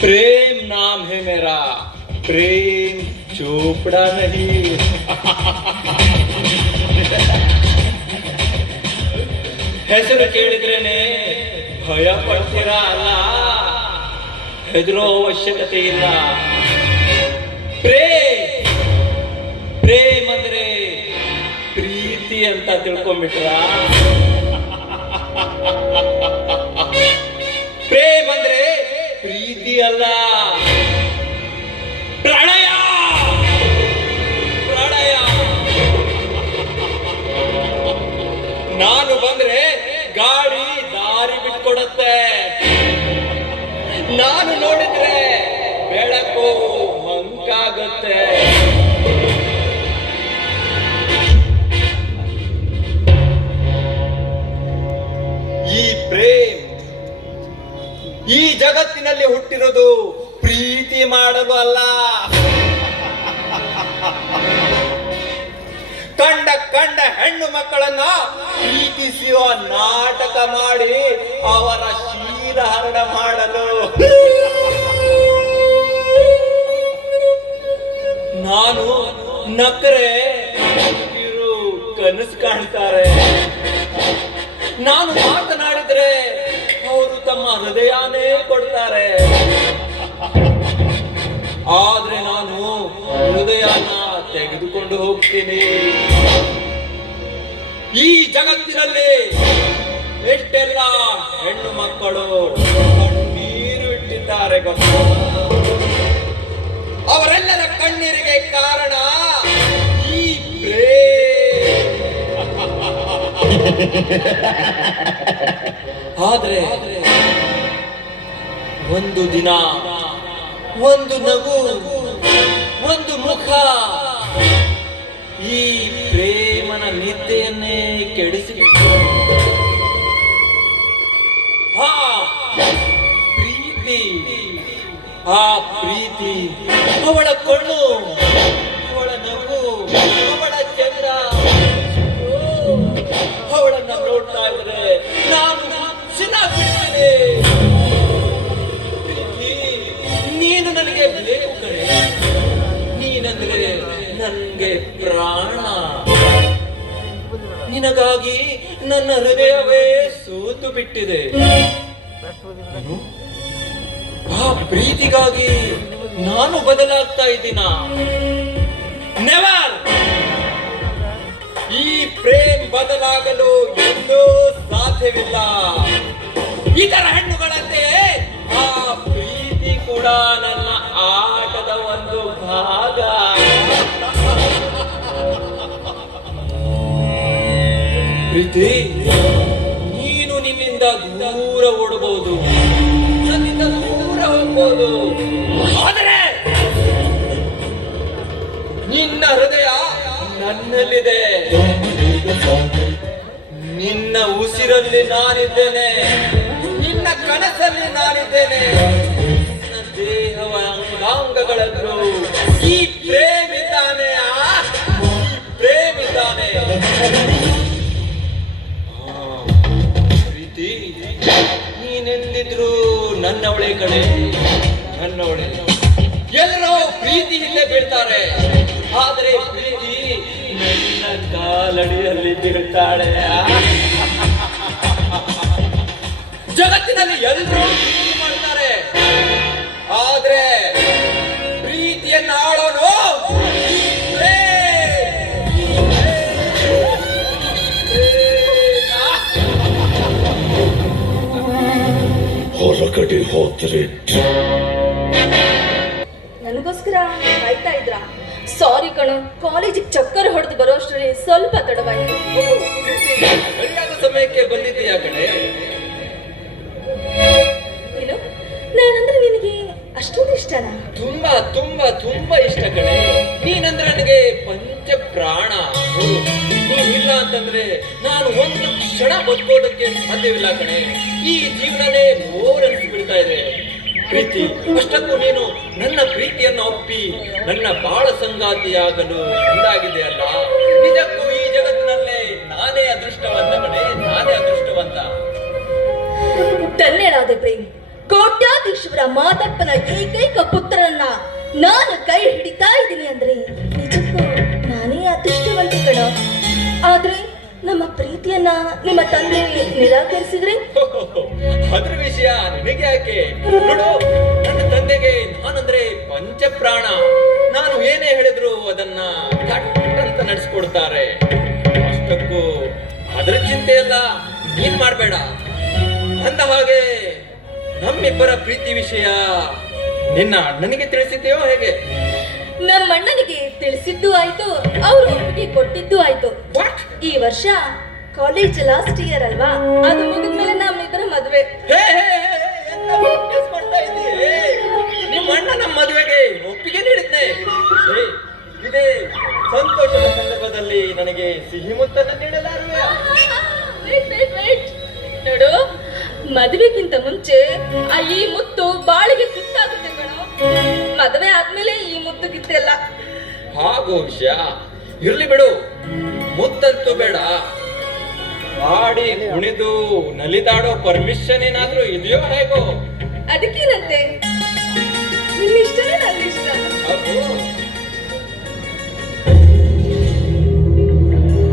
प्रेम नाम है मेरा, प्रेम चोपड़ा नहीं. ಹೆಸರು ಕೇಳಿದ್ರೇನೆ ಭಯ ಪಡ್ತೀರಾ ಅಲ್ಲ, ಹೆದರೋ ಅವಶ್ಯಕತೆ ಇಲ್ಲ. ಪ್ರೇಮ್ ಅಂದ್ರೆ ಪ್ರೀತಿ ಅಂತ ತಿಳ್ಕೊಂಡ್ಬಿಟ್ರ. ಪ್ರೇಮ್ ಅಂದ್ರೆ ಪ್ರೀತಿ ಅಲ್ಲ, ಪ್ರಣಯ. ಪ್ರಣಯ. ನಾನು ಬಂದ್ರೆ ಗಾಡಿ ದಾರಿ ಬಿಟ್ಕೊಡತ್ತೆ, ನಾನು ನೋಡಿದ್ರೆ ಬೆಳಕು ಮಂಕಾಗತ್ತೆ. ಈ ಪ್ರೇಮ್ ಈ ಜಗತ್ತಿನಲ್ಲಿ ಹುಟ್ಟಿರೋದು ಪ್ರೀತಿ ಮಾಡಲು ಅಲ್ಲ, ಕಂಡ ಹೆಣ್ಣು ಮಕ್ಕಳನ್ನ ಪ್ರೀತಿಸುವ ನಾಟಕ ಮಾಡಿ ಅವರ ಶೀಲ ಹರಣ ಮಾಡಲು. ನಾನು ನಕ್ಕರೆ ಇವರು ಕನಸು ಕಾಣ್ತಾರೆ, ನಾನು ಮಾತನಾಡಿದ್ರೆ ಅವರು ತಮ್ಮ ಹೃದಯನೇ ಕೊಡ್ತಾರೆ. ಆದ್ರೆ ನಾನು ಹೃದಯನ ತೆಗೆದುಕೊಂಡು ಹೋಗ್ತೀನಿ. ಈ ಜಗತ್ತಿನಲ್ಲಿ ಎಷ್ಟೆಲ್ಲ ಹೆಣ್ಣು ಮಕ್ಕಳು ಕಣ್ಣೀರು ಇಟ್ಟಿದ್ದಾರೆ ಗೊತ್ತಾ? ಅವರೆಲ್ಲರ ಕಣ್ಣೀರಿಗೆ ಕಾರಣ ಈ ಆದ್ರೆ ಒಂದು ದಿನ, ಒಂದು ನಗು, ಒಂದು ಮುಖ ಈ ಪ್ರೇಮನ ನಿದ್ದೆಯನ್ನೇ ಕೆಡಿಸಿಬಿಟ್ಟು. ಪ್ರೀತಿ, ಆ ಪ್ರೀತಿ, ಅವಳ ಕಣ್ಣು, ಅವಳ ನಗು, ಅವಳ ಚಂದ, ಅವಳನ್ನ ನೋಡ್ತಾ ಇದ್ರೆ ನಾನು ಚಿನ್ನಾಗ್ಬಿಡ್ತೇನೆ. ಪ್ರೀತಿ, ನೀನು ನನಗೆ ಬೇಕು ಕಣೆ, ನೀನಂದ್ರೆ ನನ್ಗೆ ಪ್ರಾಣ. ನಿನಗಾಗಿ ನನ್ನ ಹೃದಯವೇ ಸೋತು ಬಿಟ್ಟಿದೆ. ಆ ಪ್ರೀತಿಗಾಗಿ ನಾನು ಬದಲಾಗ್ತಾ ಇದ್ದೀನ? ನೆವರ್. ಈ ಪ್ರೇಮ್ ಬದಲಾಗಲು ಎಂದೂ ಸಾಧ್ಯವಿಲ್ಲ. ಇತರ ಹೆಣ್ಣುಗಳಂತೆ ಆ ಪ್ರೀತಿ ಕೂಡ ನನ್ನ ಆಟದ ಒಂದು ಭಾಗ. ಪ್ರೀತಿ, ನೀನು ನಿನ್ನಿಂದ ದೂರ ಓಡಬಹುದು, ನನ್ನಿಂದ ದೂರ ಹೋಗ್ಬೋದು, ಆದರೆ ನಿನ್ನ ಹೃದಯ ನನ್ನಲ್ಲಿದೆ. ನಿನ್ನ ಉಸಿರಲ್ಲಿ ನಾನಿದ್ದೇನೆ, ನಿನ್ನ ಕನಸಲ್ಲಿ ನಾನಿದ್ದೇನೆ, ನಿನ್ನ ದೇಹವ ಅಂಗಾಂಗಗಳಲ್ಲೂ ಈ ಪ್ರೇಮಿದ್ದಾನೆ, ಪ್ರೇಮಿದ್ದಾನೆ. ಪ್ರೀತಿ, ನೀನೆಂದಿದ್ರು ನನ್ನವಳೆ ಕಡೆ, ನನ್ನವಳೆ. ಎಲ್ಲರೂ ಪ್ರೀತಿ ಹಿಂದೆ ಬೀಳ್ತಾರೆ, ಆದರೆ ಪ್ರೀತಿ ನನ್ನ ಕಾಲಡಿಯಲ್ಲಿ ಬೀಳ್ತಾಳೆ. ಜಗತ್ತಿನಲ್ಲಿ ಎಲ್ಲರೂ ಪ್ರೀತಿ ಮಾಡ್ತಾರೆ, ಆದ್ರೆ ಪ್ರೀತಿಯನ್ನು ಆಳೋನು ಹೊರಗಡೆ ಹೋದ್ರೆ ನನಗೋಸ್ಕರ ಕಾಯ್ತಾ ಇದ್ರ? ಸಾರಿ ಕಣೋ, ಕಾಲೇಜಿಗೆ ಚಕ್ಕರ್ ಹೊಡೆದು ಬರೋ ಅಷ್ಟರಲ್ಲಿ ಸ್ವಲ್ಪ ತಡವಾಯ್ತು. ಸರಿಯಾದ ಸಮಯಕ್ಕೆ ಬಂದಿದ್ದೀಯಾ ಕಣೆ. ಏನು, ನಾನಂದ್ರೆ ನಿನಗೆ ಅಷ್ಟೊಂದು ಇಷ್ಟನಾ? ತುಂಬಾ ತುಂಬಾ ತುಂಬಾ ಇಷ್ಟ ಕಣೆ. ನೀನಂದ್ರೆ ನನಗೆ ಪಂಚ ಪ್ರಾಣ. ನೀನಿಲ್ಲ ಅಂತಂದ್ರೆ ನಾನು ಒಂದು ಕ್ಷಣ ಬದುಕೋದಕ್ಕೆ ಸಾಧ್ಯವಿಲ್ಲ ಕಣೆ. ಈ ಜೀವನನೇ ಬೋರನ್ಸ್ಬಿಡ್ತಾ ಇದೆ. ಪ್ರೀತಿ, ಅಷ್ಟಕ್ಕೂ ನೀನು ನನ್ನ ಪ್ರೀತಿಯನ್ನು ಒಪ್ಪಿ ನನ್ನ ಬಾಳ ಸಂಗಾತಿಯಾಗಲು ಮುಂದಾಗಿದೆ ಅಲ್ಲ. ನಿಜಕ್ಕೂ ಈ ಜಗತ್ತಿನಲ್ಲೇ ನಾನೇ ಅದೃಷ್ಟವಂತ ಕಣೆ, ನಾನೇ ಅದೃಷ್ಟವಂತ. ಧನ್ಯರಾದೆ ಪ್ರೇಮ್. ಕೋಟ್ಯಾಧೀಶ್ವರ ಮಾದಪ್ಪನ ಏಕೈಕ ಪುತ್ರನನ್ನ ನಾನು ಕೈ ಹಿಡಿತಾ ಇದ್ದೀನಿ ಅಂದ್ರೆ ನಿಜಕ್ಕೂ ನಾನೇ ಅದೃಷ್ಟವಂತೆ ಕಣ. ಆದ್ರೆ ನಮ್ಮ ಪ್ರೀತಿಯನ್ನ ನಿಮ್ಮ ತಂದೆ ನಿರಾಕರಿಸಿದ್ರೆ ಅದ್ರ ವಿಷಯ ನಿನಗೆ ಯಾಕೆ? ನೋಡು, ನನ್ನ ತಂದೆಗೆ ನಾನಂದ್ರೆ ಪಂಚಪ್ರಾಣ. ನಾನು ಏನೇ ಹೇಳಿದ್ರು ಅದನ್ನ ಕಟ್ ಅಂತ ನಡೆಸ್ಕೊಡ್ತಾರೆ. ಅಷ್ಟಕ್ಕೂ ಅದ್ರ ಚಿಂತೆ ಎಲ್ಲ ನೀನ್ ಮಾಡ್ಬೇಡ. ಅಂದ ಹಾಗೆ ನಮ್ಮಿಬ್ಬರ ಪ್ರೀತಿ ವಿಷಯ ನಿನ್ನ ಅಣ್ಣನಿಗೆ ತಿಳಿಸಿದ್ದೆಯೋ ಹೇಗೆ? ನಮ್ಮ ಅಣ್ಣನಿಗೆ ತಿಳಿಸಿದ್ದು ಆಯ್ತು, ಅವ್ರು ಒಪ್ಪಿಗೆ ಕೊಟ್ಟಿದ್ದು ಆಯ್ತು. ವಾಟ್? ಈ ವರ್ಷ ಕಾಲೇಜ್ ಲಾಸ್ಟ್ ಇಯರ್ ಅಲ್ವಾ, ಅದು ಮುಗಿದ್ಮೇಲೆ ನಮ್ಮಿಬ್ಬರ ಮದ್ವೆ. ಎಂತ practice ಮಾಡ್ತಾ ಇದ್ದೀಯೇ? ನಿಮ್ಮ ಅಣ್ಣ ನಮ್ಮ ಮದುವೆಗೆ ಒಪ್ಪಿಗೆ ನೀಡಿದ್ನೆ. ಇದೇ ಸಂತೋಷದ ಸಂದರ್ಭದಲ್ಲಿ ನನಗೆ ಸಿಹಿ ಮುತ್ತನ್ನು ನೀಡಲಾರುವೆಯಾ? ನೋಡು, ಮದುವೆಗಿಂತ ಮುಂಚೆ ಈ ಮುತ್ತು ಬಾಳಿಗೆ ತುತ್ತಾಗುತ್ತೆ ಕಣೋ. ಮದುವೆ ಆದ್ಮೇಲೆ ಈ ಮುದ್ದು ಗಿತ್ತೆಲ್ಲ ಹಾಗೋ ವಿಷಯ ಇರ್ಲಿ ಬಿಡು. ಮುತ್ತಂತೂ ಬೇಡ, ಆಡಿ ಕುಣಿದು ನಲಿದಾಡೋ ಪರ್ಮಿಷನ್ ಏನಾದ್ರೂ ಇದೆಯೋ ಹೇಗೋ? ಅದಕ್ಕೇನಂತೆ, ನಿನ್ನ ಇಷ್ಟನೇ ನನ್ನ ಇಷ್ಟ. ಅದು